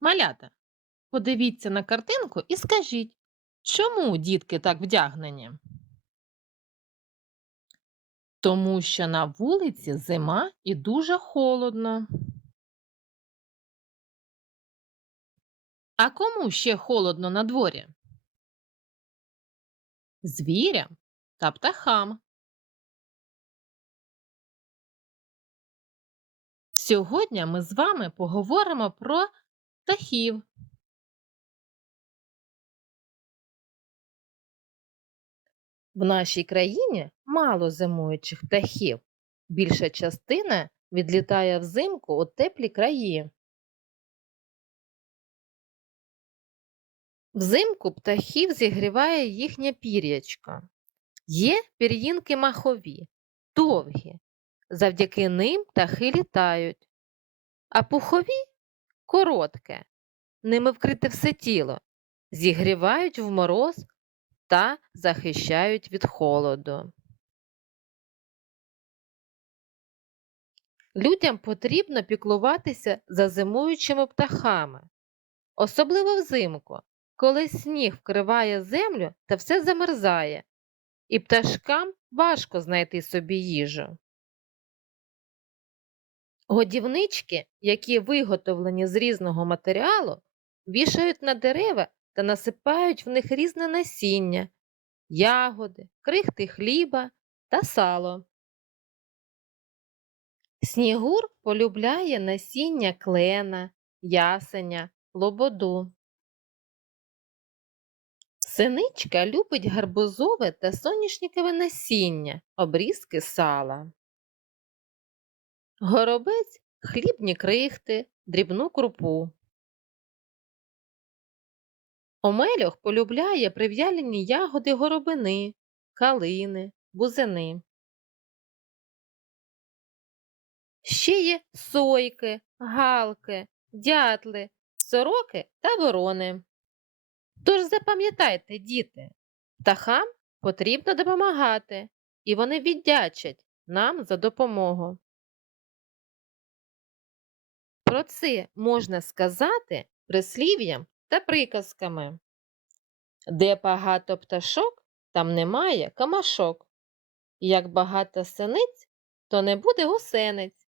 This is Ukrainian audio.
Малята, подивіться на картинку і скажіть, чому дітки так вдягнені? Тому що на вулиці зима і дуже холодно. А кому ще холодно на дворі? Звірям та птахам. Сьогодні ми з вами поговоримо про птахів. В нашій країні мало зимуючих птахів. Більша частина відлітає взимку у теплі краї. Взимку птахів зігріває їхнє пір'ячко. Є пір'їнки махові, довгі. Завдяки ним птахи літають. А пухові коротке, ними вкрите все тіло, зігрівають в мороз та захищають від холоду. Людям потрібно піклуватися за зимуючими птахами, особливо взимку, коли сніг вкриває землю та все замерзає, і пташкам важко знайти собі їжу. Годівнички, які виготовлені з різного матеріалу, вішають на дерева та насипають в них різне насіння, ягоди, крихти хліба та сало. Снігур полюбляє насіння клена, ясеня, лободу. Синичка любить гарбузове та соняшникове насіння, обрізки сала. Горобець хлібні крихти, дрібну крупу. Омельох полюбляє прив'ялені ягоди горобини, калини, бузини. Ще є сойки, галки, дятли, сороки та ворони. Тож запам'ятайте, діти, птахам потрібно допомагати, і вони віддячать нам за допомогу. Про це можна сказати прислів'ям та приказками. Де багато пташок, там немає камашок. Як багато синиць, то не буде гусениць.